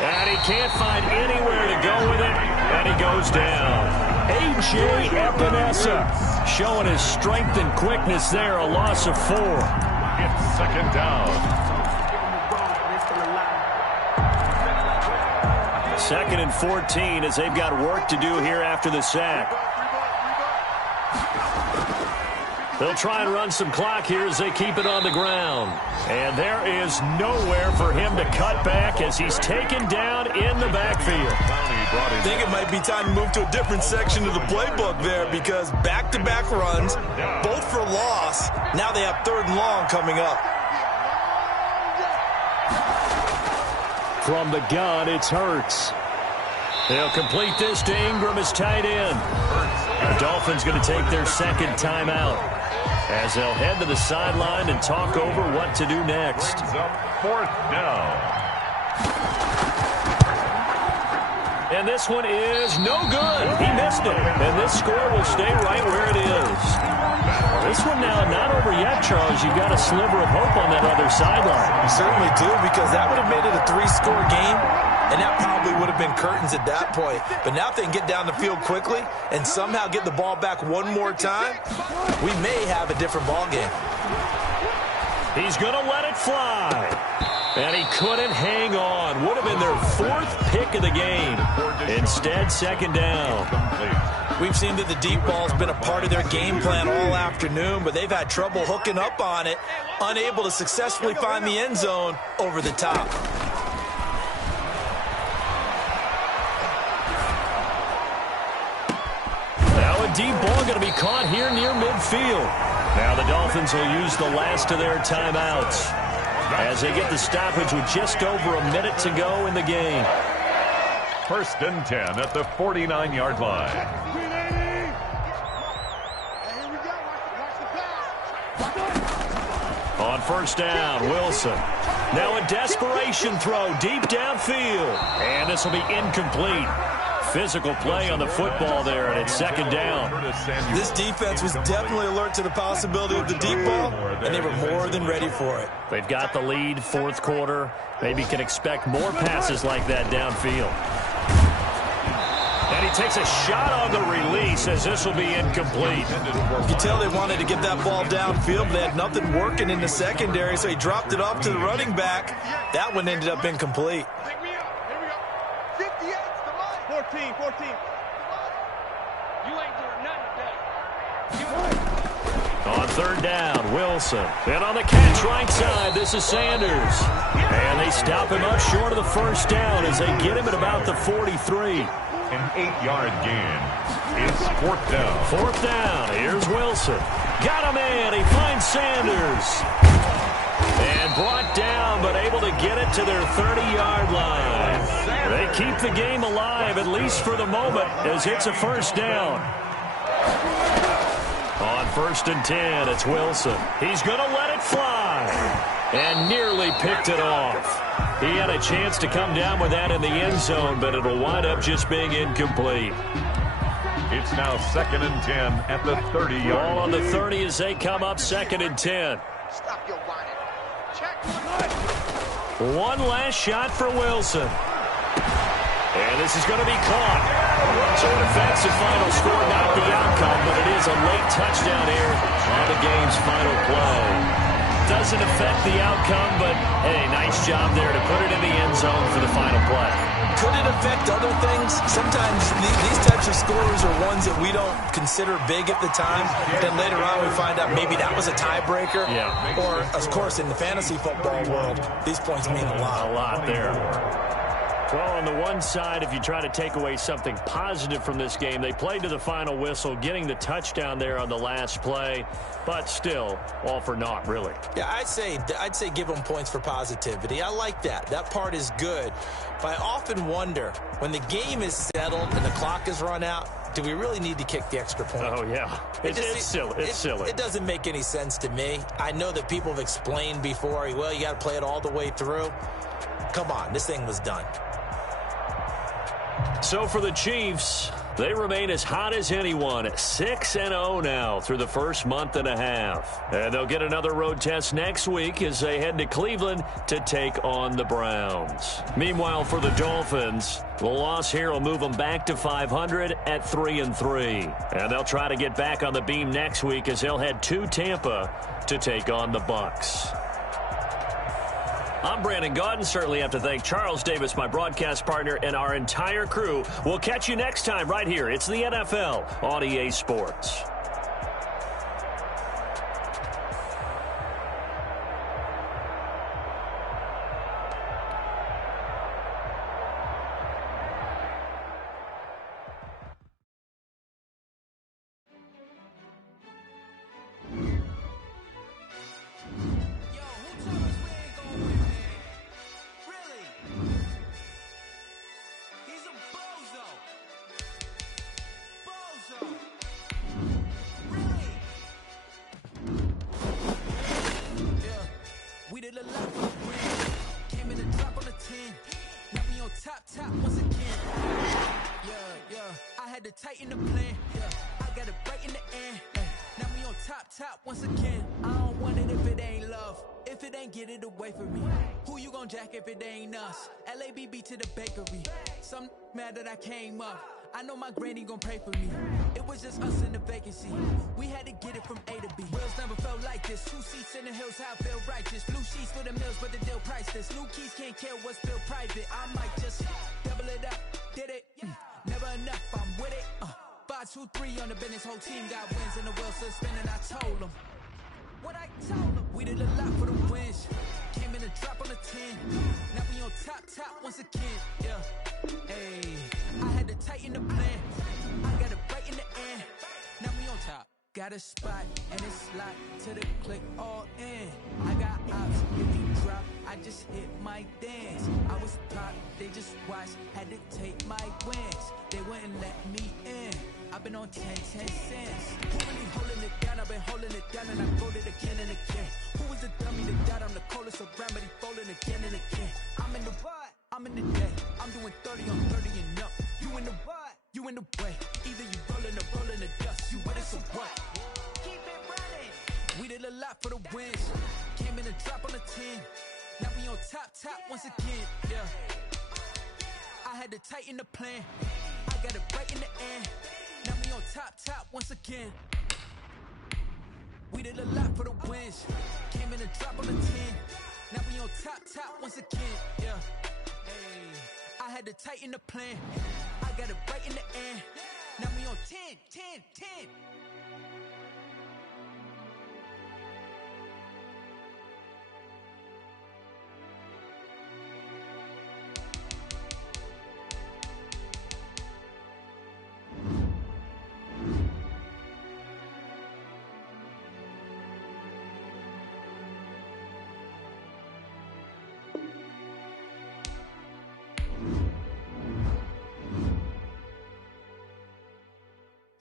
And he can't find anywhere to go with it, and he goes down. A.J. showing his strength and quickness there, a loss of 4. It's second down. 2nd and 14 as they've got work to do here after the sack. They'll try and run some clock here as they keep it on the ground. And there is nowhere for him to cut back as he's taken down in the backfield. I think it might be time to move to a different section of the playbook there because back-to-back runs, both for loss. Now they have 3rd and long coming up. From the gun, it's Hurts. They'll complete this to Ingram as tight end. The Dolphins going to take their 2nd timeout as they'll head to the sideline and talk over what to do next. Brings up 4th down. And this one is no good. He missed it. And this score will stay right where it is. This one now not over yet, Charles. You've got a sliver of hope on that other sideline. You certainly do, because that would have made it a 3-score game, and that probably would have been curtains at that point. But now if they can get down the field quickly and somehow get the ball back one more time, we may have a different ball game. He's going to let it fly. And he couldn't hang on. Would have been their 4th pick of the game. Instead, 2nd down. We've seen that the deep ball's been a part of their game plan all afternoon, but they've had trouble hooking up on it, unable to successfully find the end zone over the top. Now a deep ball going to be caught here near midfield. Now the Dolphins will use the last of their timeouts as they get the stoppage with just over a minute to go in the game. 1st and 10 at the 49-yard line. On 1st down, Wilson. Now a desperation throw deep downfield. And this will be incomplete. Physical play on the football there, and it's 2nd down. This defense was definitely alert to the possibility of the deep ball, and they were more than ready for it. They've got the lead, 4th quarter. Maybe can expect more passes like that downfield. And he takes a shot on the release as this will be incomplete. You can tell they wanted to get that ball downfield, but they had nothing working in the secondary, so he dropped it off to the running back. That one ended up incomplete. 14. You ain't doing nothing today. On 3rd down, Wilson. And on the catch right side, this is Sanders. And they stop him up short of the 1st down as they get him at about the 43. An 8-yard gain. It's 4th down. 4th down. Here's Wilson. Got him in. He finds Sanders. And brought down, but able to get it to their 30-yard line. They keep the game alive, at least for the moment, as it's a 1st down. On 1st and 10, it's Wilson. He's going to let it fly. And nearly picked it off. He had a chance to come down with that in the end zone, but it'll wind up just being incomplete. It's now 2nd and 10 at the 30-yard line. Ball on the 30 as they come up 2nd and 10. Stop your whining. Check. One last shot for Wilson. And this is going to be caught. So it affects the final score, not the outcome, but it is a late touchdown here on the game's final play. Doesn't affect the outcome, but, hey, nice job there to put it in the end zone for the final play. Could it affect other things? Sometimes these types of scores are ones that we don't consider big at the time. Then later on we find out maybe that was a tiebreaker. Yeah. Or, of course, in the fantasy football world, these points mean a lot. A lot there. Well, on the one side, if you try to take away something positive from this game, they played to the final whistle, getting the touchdown there on the last play, but still, all for naught, really. Yeah, I'd say give them points for positivity. I like that. That part is good. But I often wonder, when the game is settled and the clock is run out, do we really need to kick the extra point? Oh, yeah. It's silly. It's silly. It doesn't make any sense to me. I know that people have explained before, well, you got to play it all the way through. Come on, this thing was done. So for the Chiefs, they remain as hot as anyone, 6-0 now through the first month and a half. And they'll get another road test next week as they head to Cleveland to take on the Browns. Meanwhile, for the Dolphins, The loss here will move them back to 500 at 3-3. And they'll try to get back on the beam next week as they'll head to Tampa to take on the Bucs. I'm Brandon Gaudin. Certainly have to thank Charles Davis, my broadcast partner, and our entire crew. We'll catch you next time right here. It's the NFL on EA Sports. Tighten the plan, I got it right in the end. Now we on top once again. I don't want it if it ain't love. If it ain't, get it away from me. Who you gon' jack if it ain't us? LABB to the bakery. Some mad that I came up. I know my granny gon' pray for me. It was just us in the vacancy. We had to get it from A to B. Wheels never felt like this. 2 seats in the hills, how I feel righteous. Blue sheets for the mills, but the deal priceless. New keys can't care what's built private. I might just double it up. Did it? Never enough, I'm with it. 5, 2, 3 on the business. Whole team got wins and the wheels still spinning. I told them what I told them. We did a lot for the wins. Came in a drop on the 10. Now we on top once again. Yeah. Hey, I had to tighten the plan. I got it right in the end. Now we on top. Got a spot and it's locked to the click all in. I got ops, if you drop, I just hit my dance. I was top, they just watched, had to take my wins. They wouldn't let me in. I've been on 10 cents. Who really holding it down? I've been holding it down and I rolled it again and again. Who was the dummy that died? I'm the coldest around, but he folding again and again. I'm in the what? I'm in the day. I'm doing 30 on 30 and up. You in the what? You in the way. Either you rolling the dust. You with us or what? Keep it running. We did a lot for the wins. Came in a drop on the 10. Now we on top once again. Yeah. I had to tighten the plan. I got it right in the end. Now we on top once again. We did a lot for the wins. Came in a drop on the 10. Now we on top once again. Yeah. Hey, I had to tighten the plan. I got it right in the end. Now we on 10.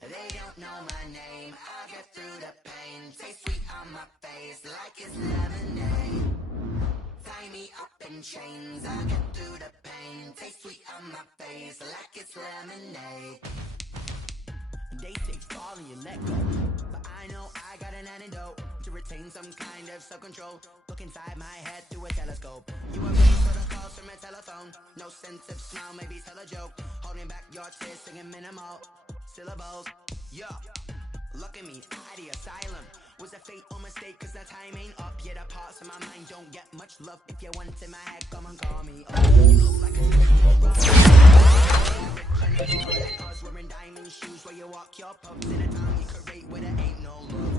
They don't know my name, I get through the pain. Taste sweet on my face like it's lemonade. Tie me up in chains, I get through the pain. Taste sweet on my face like it's lemonade. They say fall and you let go, but I know I got an antidote to retain some kind of self-control. Look inside my head through a telescope. You were ready for the calls from a telephone. No sense of smile, maybe tell a joke. Holding back your tears, singing minimal syllables. Yeah, look at me, out the asylum. Was a fate or mistake, cause the time ain't up. Yet the parts of my mind don't get much love. If you want in my head, come and call me up. Look like a rich and us wearing diamond shoes where you walk your pubs in a town you create where there ain't no love.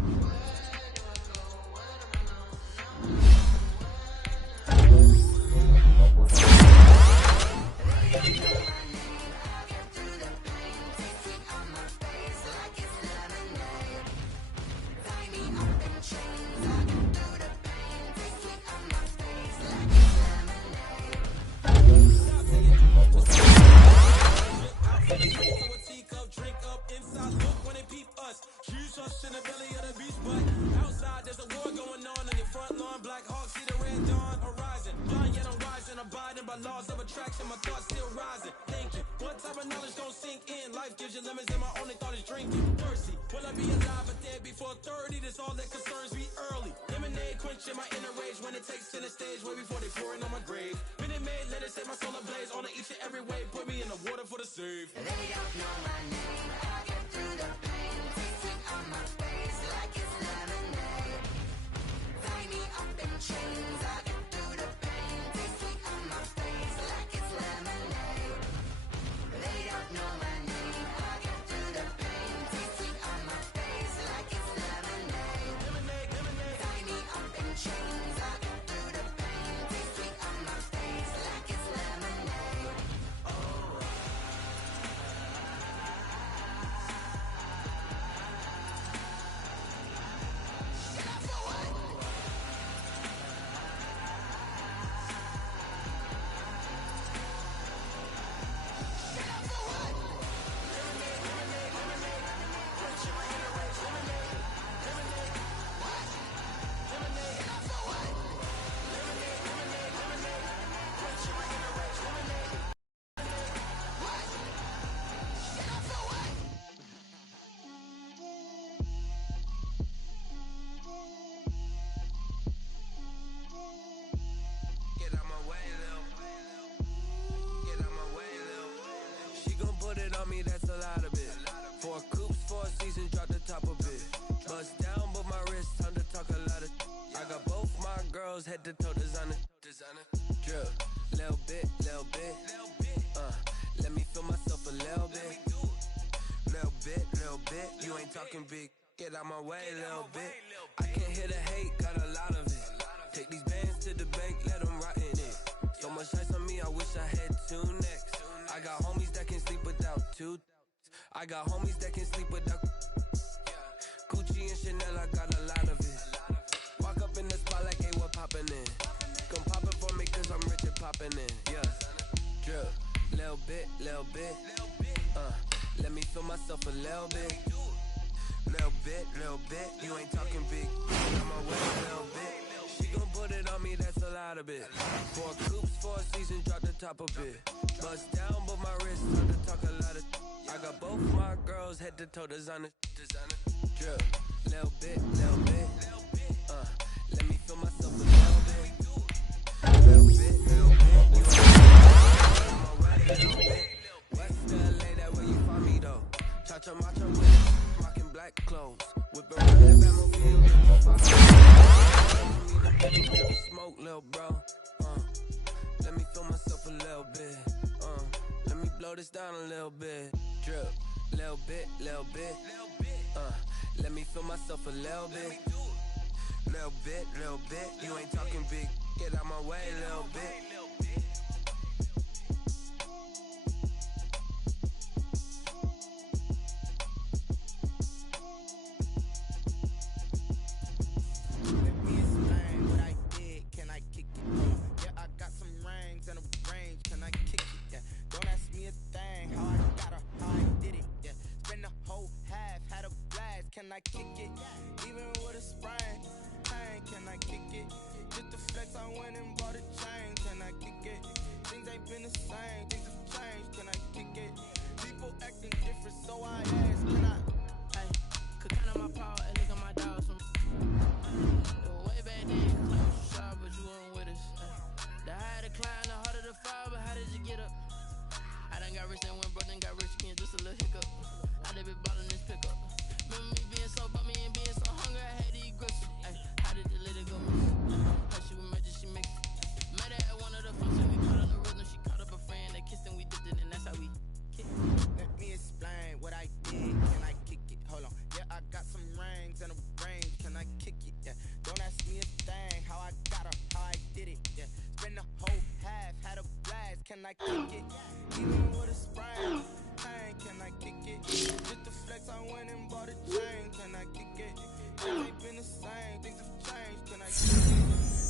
action, my thoughts still rising. Thinking, what type of knowledge gon' sink in? Life gives you lemons and my only thought is drinking. Thirsty, will I be alive or dead before 30? That's all that concerns me early. Lemonade quenching my inner rage when it takes center stage way before they pour it on my grave. Minute Maid, let it set my soul ablaze on each and every way. Put me in the water for the save. They don't know my name. I get through the pain. Taste sweet on my face like it's lemonade. Tie me up in chains. I get through the pain. Taste sweet on my face like it's lemonade. They don't know my name. I get through the pain. Taste sweet on my face like it's lemonade. Lemonade, lemonade. Tie me up in chains. I get through the pain. Taste sweet on my face like it's lemonade. Get out my way, Lil. Get out my way, Lil. She gon' put it on me, that's a lot of it. 4 coops, 4 seasons, drop the top of it. Bust down, but my wrist, time to talk a lot of. I got both my girls, head to toe designer. Drip, little bit, little bit. Let me feel myself a little bit. Little bit. You ain't talking big. Get out my way, little bit. I can't hear the hate, got a lot of it. Take these bands to the bank, let them rot in it. So much ice on me, I wish I had 2 necks. I got homies that can sleep without 2. I got homies that can sleep without. Gucci and Chanel, I got a lot of it. Walk up in the spot like, hey, what poppin' in? Come pop it for me, cause I'm rich and poppin' in. Yeah. Drip, little bit. Let me feel myself a little bit. Little bit. You ain't talking big. Get out my way, little bit. She gon' put it on me, that's a lot of it. 4 coops, 4 seasons, drop the top of it. Bust down, but my wrist, time to talk a lot of. I got both my girls, head to toe designer. Drip, little bit. Let me feel myself a little bit. Little bit. You ain't my way, little bit. West LA, that where you find me though. Cha-cha matcha with it, rockin' black clothes. Whippin' around that Bama field, smoke, little bro. Let me feel myself a little bit. Let me blow this down a little bit. Drip, little bit. Let me feel myself a little bit. Little bit. You ain't talking big. Get out my way, little bit. Can I kick it? Even with a sprain, pain, can I kick it? Just to flex, I went and bought a chain. Can I kick it? Things ain't been the same, things have changed. Can I kick it? People acting different, so I ask, can I? Hey, could count on my power and look at my dogs from way back then. I was shy, but you weren't with us. The higher the climb, the harder the fall, but how did you get up? I done got rich and went broke, then got rich again, just a little hiccup. I done been ballin' this pickup. Remember me being so bummy and being so hungry, I had to eat grits. Ay, how did the lady go miss? How she was magic, she mixed it. Met her at one of the functions, we caught on the rhythm. She caught up a friend, they kissed and we dipped it, and that's how we kicked it. Let me explain what I did. Can I kick it? Hold on. Yeah, I got some rings and a range. Can I kick it? Yeah. Don't ask me a thing. How I got her, how I did it. Yeah. Spend the whole half, had a blast. Can I kick it? Even with a sprain. Can I kick it? Just to flex, I went and bought a chain. Can I kick it? Things ain't been the same, things have changed. Can I kick it?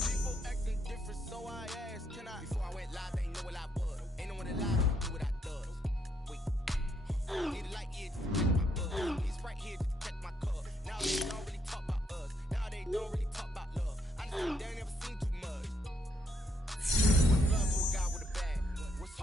People acting different, so I asked, can I? Before I went live, they ain't know what I was. Ain't no one alive to do what I does. Wait. Need a light here just to catch my buzz. It's right here just to catch my cup. Now they don't really talk about us. Now they don't really talk about love. I just they ain't never seen too much. What's love to a guy with a bag? What's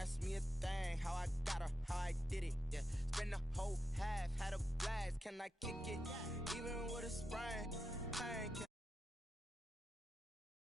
ask me a thing. How I got her, how I did it. Yeah, spend the whole half, had a blast. Can I kick it? Even with a sprain, pain.